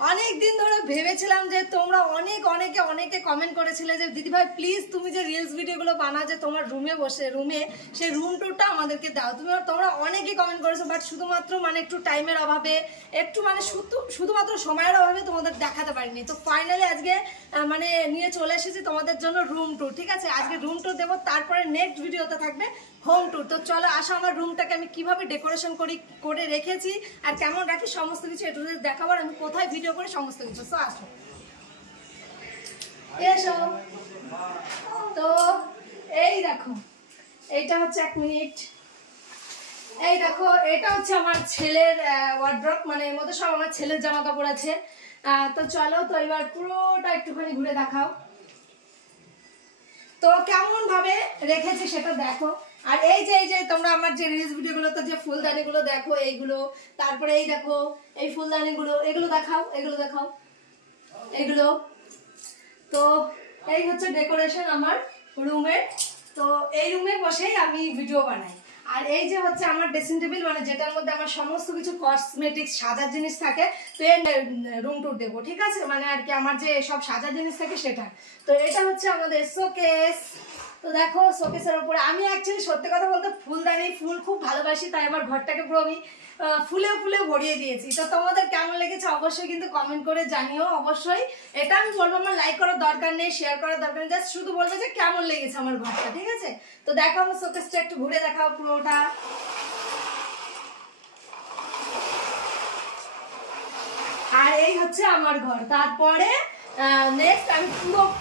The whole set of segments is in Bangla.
অনেক দিন ধরে ভেবেছিলাম যে তোমরা অনেকে কমেন্ট করেছিলে যে দিদি ভাই প্লিজ তুমি যে রিলস ভিডিওগুলো বানাও যে তোমার রুমে বসে সেই রুম টুরটা আমাদেরকে দাও। তোমরা অনেকেই কমেন্ট করেছো, বাট শুধুমাত্র মানে একটু টাইমের অভাবে, একটু মানে শুধুমাত্র সময়ের অভাবে তোমাদের দেখাতে পারিনি। তো ফাইনালি আজকে মানে নিয়ে চলে এসেছি তোমাদের জন্য রুম টুর। ঠিক আছে, আজকে রুম টুর দেবো, তারপরে নেক্সট ভিডিওতে থাকবে হোম টুর। তো চলো আসো আমার রুমটাকে আমি কিভাবে ডেকোরেশন করে রেখেছি আর কেমন রাখি সমস্ত কিছু একটু দেখাবার, আমি কোথায় ভিডিও করে সমস্ত কিছু। তো আসো এসো। তো এই দেখো, এইটা হচ্ছে 1 মিনিট, এই দেখো এটা হচ্ছে আমার ছেলের ওয়ার্ড্রপ, মানে এর মধ্যে সব আমার ছেলের জামা কাপড় আছে। তো চলো, তো এবার পুরোটা একটুখানি ঘুরে দেখাও তো কেমন ভাবে রেখেছি সেটা দেখো। আর এই যে তোমরা আমার যে রিলস ভিডিওগুলোতে যে ফুলদানিগুলো দেখো এইগুলো, তারপরে এই দেখো এই ফুলদানিগুলো, এগুলো দেখাও এগুলো। তো এই হচ্ছে ডেকোরেশন আমার রুমের। তো এই রুমে বসেই আমি ভিডিও বানাই। আর এই যে হচ্ছে আমার ড্রেসিং টেবিল, মানে যেটার মধ্যে আমার সমস্ত কিছু কসমেটিক্স সাজার জিনিস থাকে। তো এই রুম টুর দেবো, ঠিক আছে, মানে আর কি আমার যে সব সাজার জিনিস থাকে সেটা। তো এটা হচ্ছে আমাদের শোকেস। তো দেখো শোকেসের উপরে আমি অ্যাকচুয়ালি সত্যি কথা বলতে ফুলদানি ফুল খুব ভালোবাসি, তাই আমার ঘরটাকে পুরো আমি ফুলে ভরিয়ে দিয়েছি। তো তোমাদের কেমন লেগেছে অবশ্যই কিন্তু কমেন্ট করে জানিও। অবশ্যই এটা আমি বলবো আমার লাইক করার দরকার নেই, শেয়ার করার দরকার নেই, জাস্ট শুধু বলবে যে কেমন লেগেছে আমার ঘরটা, ঠিক আছে। তো দেখো আমার শোকেসটা একটু ঘুরে দেখাও পুরোটা। আর এই হচ্ছে আমার ঘর। তারপরে নেক্সট আমি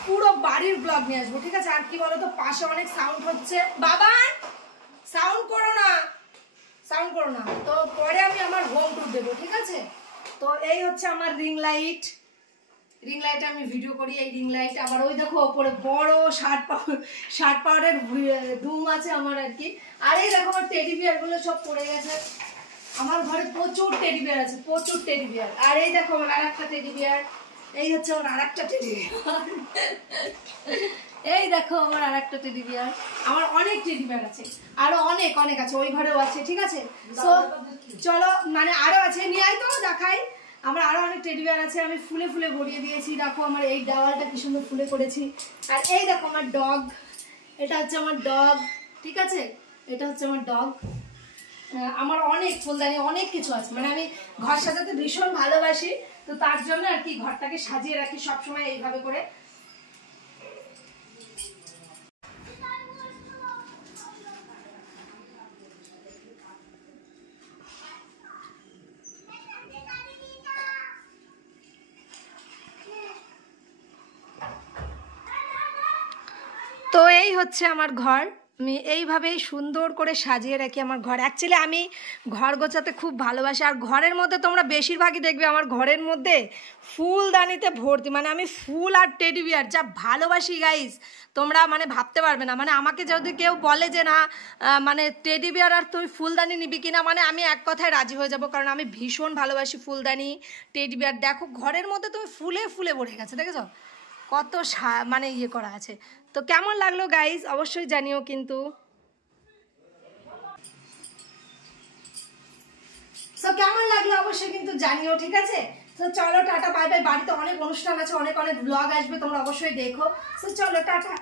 পুরো বাড়ির ব্লগ নিয়ে আসবো, ঠিক আছে। আর কি বলতো, পাশে অনেক সাউন্ড হচ্ছে, বাবা সাউন্ড করো না। তো পরে আমি আমার হোম টুর দেবো, ঠিক আছে। তো এই হচ্ছে আমার রিং লাইট আমি ভিডিও করি, এই রিং লাইট। আবার ওই দেখো ওপরে বড় শার্ট পাউডার ধুম আছে আমার আর কি। আর এই দেখো আমার টেডি বিয়ার গুলো সব পড়ে গেছে। আমার ঘরে প্রচুর টেডি বিয়ার আছে, প্রচুর টেডি বিয়ার। আর এই দেখো আমার আরেকটা টেডি বিয়ার, এই হচ্ছে আমার আরেকটা টেডি বিয়ার। এই দেখো আমার আরেকটা টেডি বিয়ার। আমার অনেক টেডি বিয়ার আছে, আরো অনেক আছে, ওই ঘরেও আছে, ঠিক আছে। তো চলো, মানে আরো আছে, নিয়ে আয় তো দেখাই। আমার আরো অনেক টেডি বিয়ার আছে, আমি ফুলে ভরিয়ে দিয়েছি। দেখো আমার এই দেওয়ালটা কি সুন্দর ফুলে করেছি। আর এই দেখো আমার ডগ, এটা হচ্ছে আমার ডগ, ঠিক আছে, এটা হচ্ছে আমার ডগ। আমার অনেক ফুলদানি অনেক কিছু আছে, মানে আমি ঘর সাজাতে ভীষণ ভালোবাসি। তো তার জন্য আর কি ঘরটাকে সাজিয়ে রাখি সবসময় এইভাবে করে। তো এই হচ্ছে আমার ঘর, আমি এইভাবেই সুন্দর করে সাজিয়ে রাখি আমার ঘর। অ্যাকচুয়ালি আমি ঘর গোছাতে খুব ভালোবাসি। আর ঘরের মধ্যে তোমরা বেশিরভাগই দেখবে আমার ঘরের মধ্যে ফুলদানিতে ভর্তি, মানে আমি ফুল আর টেডি বিয়ার যা ভালোবাসি গাইস, তোমরা মানে ভাবতে পারবে না। মানে আমাকে যদি কেউ বলে যে না মানে টেডি বিয়ার আর তুই ফুলদানি নিবি কিনা, মানে আমি এক কথায় রাজি হয়ে যাব, কারণ আমি ভীষণ ভালোবাসি ফুলদানি টেডি বিয়ার। দেখো ঘরের মধ্যে তুমি ফুলে ভরে গেছে, দেখেছো কত মানে ইয়ে করা আছে। তো কেমন লাগলো গাইস অবশ্যই জানিও কিন্তু। তো কেমন লাগলো অবশ্যই কিন্তু জানিও, ঠিক আছে। তো চলো টাটা বাই বাই। বাড়িতে অনেক অনুষ্ঠান আছে, অনেক ব্লগ আসবে, তোমরা অবশ্যই দেখো। তো চলো টাটা।